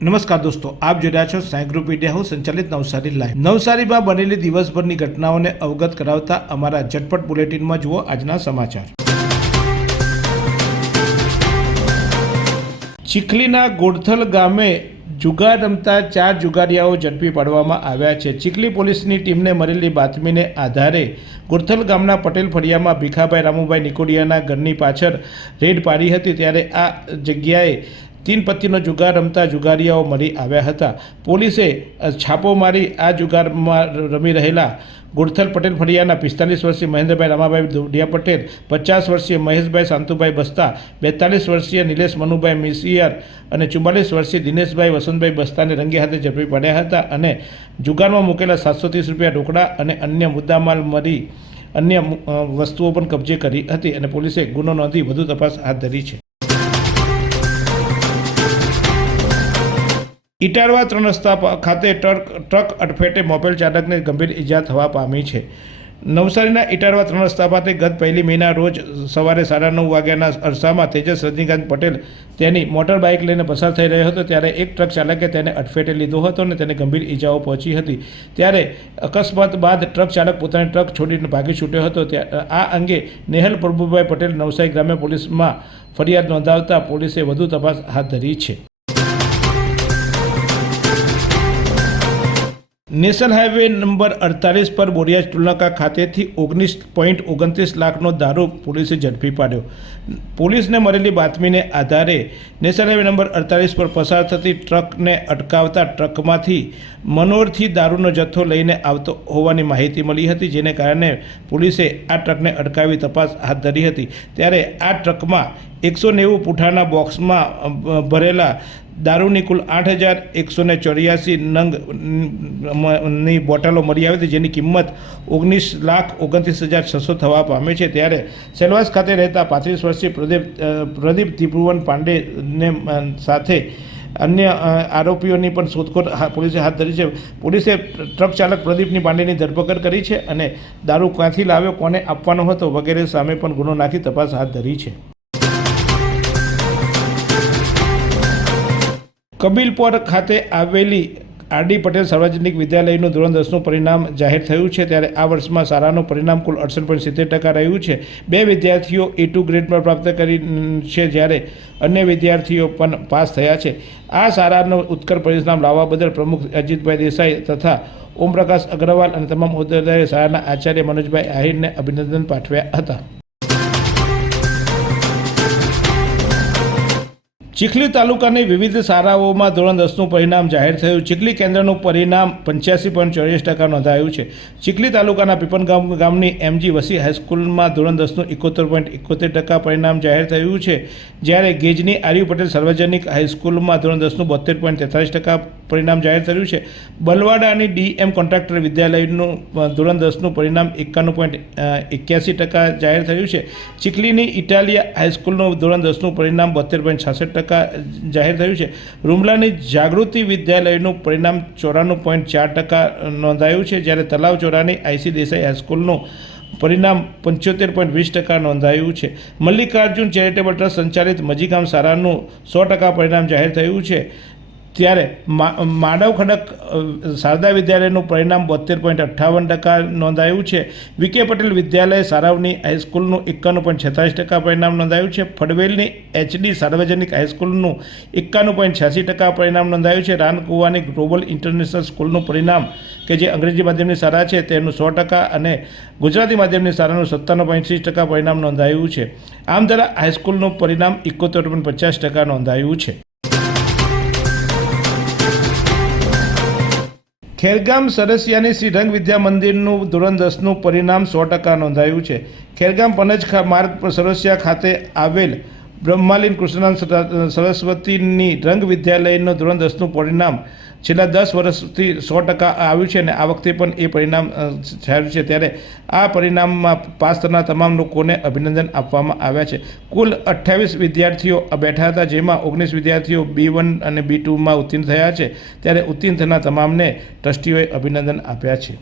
નમસ્કાર દોસ્તો, આપ જોઈ રહ્યા છો સાઈ ગ્રુપ મીડિયા હાઉસ સંચાલિત નવસારી લાઈવ। નવસારીમાં બનેલી દિવસભરની ઘટનાઓને અવગત કરાવતા અમારા ઝટપટ બુલેટિનમાં જુઓ આજના સમાચાર। ચીખલીના ગોડથલ ગામે જુગાર રમતા 4 જુગારીયાઓ ઝડપી પાડવામાં આવ્યા છે। ચીખલી પોલીસની ટીમને મળેલી બાતમીને આધારે ગોડથલ ગામના પટેલ ફળિયામાં ભીખાભાઈ રામુભાઈ નિકોડિયાના ઘરની પાછળ રેડ પાડી હતી, ત્યારે આ જગ્યાએ 3 પત્તીનો જુગાર રમતા જુગારીયાઓ મળી આવ્યા હતા। પોલીસે છાપો મારી આ જુગારમાં રમી રહેલા ગોડથલ પટેલ ફળિયાના 45 વર્ષીય મહેન્દ્રભાઈ રામાભાઈ દોડિયા પટેલ, 50 વર્ષીય મહેશભાઈ શાંતુભાઈ બસ્તા, 42 વર્ષીય નિલેશ મનુભાઈ મિસિયર અને 44 વર્ષીય દિનેશભાઈ વસંતભાઈ બસ્તાને રંગે હાથે ઝડપી પાડ્યા હતા અને જુગારમાં મૂકેલા 730 રૂપિયા રોકડા અને અન્ય મુદ્દામાલ મળી અન્ય વસ્તુઓ પણ કબજે કરી હતી અને પોલીસે ગુનો નોંધી વધુ તપાસ હાથ ધરી છે। ઇટારવા 3 રસ્તા ખાતે ટ્રક અડફેટે મોપેલ ચાલકને ગંભીર ઇજા થવા પામી છે। નવસારીના ઇટારવા 3 રસ્તા ખાતે ગત 1 મેના રોજ સવારે 9:30 વાગ્યાના અરસામાં તેજસ રજનીકાંત પટેલ તેની મોટર બાઇક લઈને પસાર થઈ રહ્યો હતો, ત્યારે એક ટ્રક ચાલકે તેને અડફેટે લીધો હતો અને તેને ગંભીર ઇજાઓ પહોંચી હતી। ત્યારે અકસ્માત બાદ ટ્રક ચાલક પોતાની ટ્રક છોડીને ભાગી છૂટ્યો હતો। આ અંગે નેહલ પ્રભુભાઈ પટેલ નવસારી ગ્રામ્ય પોલીસમાં ફરિયાદ નોંધાવતા પોલીસે વધુ તપાસ હાથ ધરી છે। નેશનલ હાઈવે નંબર 48 પર બોરિયાજ ટોલનાકા ખાતેથી 19.29 લાખનો દારૂ પોલીસે ઝડપી પાડ્યો। પોલીસને મળેલી બાતમીને આધારે નેશનલ હાઈવે નંબર 48 પર પસાર થતી ટ્રકને અટકાવતા ટ્રકમાંથી મનોરથી દારૂનો જથ્થો લઈને આવતો હોવાની માહિતી મળી હતી, જેને કારણે પોલીસે આ ટ્રકને અટકાવી તપાસ હાથ ધરી હતી। ત્યારે આ ટ્રકમાં 190 પૂઠાના બોક્સમાં ભરેલા દારૂની કુલ 8,184 નંગની બોટલો મળી આવી હતી, જેની કિંમત 19,29,600 થવા પામે છે। ત્યારે સેલવાસ ખાતે રહેતા 35 વર્ષીય પ્રદીપ ત્રિભુવન પાંડેને સાથે અન્ય આરોપીઓની પણ શોધખોળ પોલીસે હાથ ધરી છે। પોલીસે ટ્રક ચાલક પ્રદીપની પાંડેની ધરપકડ કરી છે અને દારૂ ક્યાંથી લાવ્યો, કોને આપવાનો હતો વગેરે સામે પણ ગુનો નાખી તપાસ હાથ ધરી છે। કબીલપોર ખાતે આવેલી આરડી પટેલ સાર્વજનિક વિદ્યાલયનું ધોરણ 10નું પરિણામ જાહેર થયું છે। ત્યારે આ વર્ષમાં શાળાનું પરિણામ કુલ 68.70% રહ્યું છે। 2 વિદ્યાર્થીઓ A2 ગ્રેડ પર પ્રાપ્ત કરી છે, જ્યારે અન્ય વિદ્યાર્થીઓ પણ પાસ થયા છે। આ શાળાનું ઉત્કૃષ્ટ પરિણામ લાવવા બદલ પ્રમુખ અજીતભાઈ દેસાઈ તથા ઓમપ્રકાશ અગ્રવાલ અને તમામ હોદ્દેદારોએ શાળાના આચાર્ય મનોજભાઈ આહિરને અભિનંદન પાઠવ્યા હતા। ચીખલી તાલુકાની વિવિધ શાળાઓમાં ધોરણ 10નું પરિણામ જાહેર થયું। ચીખલી કેન્દ્રનું પરિણામ 85.24% નોંધાયું છે। ચીખલી તાલુકાના પીપનગામ ગામની MG વસી હાઈસ્કૂલમાં ધોરણ 10નું 71.71% પરિણામ જાહેર થયું છે, જ્યારે ગેજની આર્યુ પટેલ સાર્વજનિક હાઈસ્કૂલમાં ધોરણ 10નું 72.43% પરિણામ જાહેર થયું છે। બલવાડાની DM કોન્ટ્રાક્ટર વિદ્યાલયનું ધોરણ 10નું પરિણામ 51.81% જાહેર થયું છે। ચીખલીની ઇટાલિયા હાઈસ્કૂલનું ધોરણ 10નું પરિણામ 72.66% જાહેર થયું છે। રૂમલાની જાગૃતિ વિદ્યાલયનું પરિણામ 94.4% નોંધાયું છે, જ્યારે તલાવ ચોરાની IC દેસાઈ હાઈસ્કૂલનું પરિણામ 75.20% નોંધાયું છે। મલ્લિકાર્જુન ચેરિટેબલ ટ્રસ્ટ સંચાલિત મજીગામ શાળાનું 100% પરિણામ જાહેર થયું છે, ત્યારે માનવ ખડક શારદા વિદ્યાલયનું પરિણામ 72.58% નોંધાયું છે। VK પટેલ વિદ્યાલય સારાવની હાઈસ્કૂલનું 51.46% પરિણામ નોંધાયું છે। ફડવેલની HD સાર્વજનિક હાઈસ્કૂલનું 51.86% પરિણામ નોંધાયું છે। રાનકુવાની ગ્લોબલ ઇન્ટરનેશનલ સ્કૂલનું પરિણામ કે જે અંગ્રેજી માધ્યમની શાળા છે તેનું 100% અને ગુજરાતી માધ્યમની શાળાનું 57.80% પરિણામ નોંધાયું છે। આમદરા હાઈસ્કૂલનું પરિણામ 71.50% નોંધાયું છે। ખેરગામ સરસિયાની શ્રી રંગ વિદ્યા મંદિરનું ધોરણ 10નું પરિણામ 100% નોંધાયું છે। ખેરગામ પનજ માર્ગ સરસિયા ખાતે આવેલ બ્રહ્માલીન કૃષ્ણાન સરસ્વતીની રંગ વિદ્યાલયનું ધોરણ 10નું પરિણામ છેલ્લા 10 વર્ષથી 100% આવ્યું છે અને આ વખતે પણ એ પરિણામ થયું છે। ત્યારે આ પરિણામમાં પાસ થનાર તમામ લોકોને અભિનંદન આપવામાં આવ્યા છે। કુલ 28 વિદ્યાર્થીઓ બેઠા હતા, જેમાં 19 વિદ્યાર્થીઓ B1 અને B2માં ઉત્તીર્ણ થયા છે। ત્યારે ઉત્તીર્ણ થનાર તમામને ટ્રસ્ટીઓએ અભિનંદન આપ્યા છે।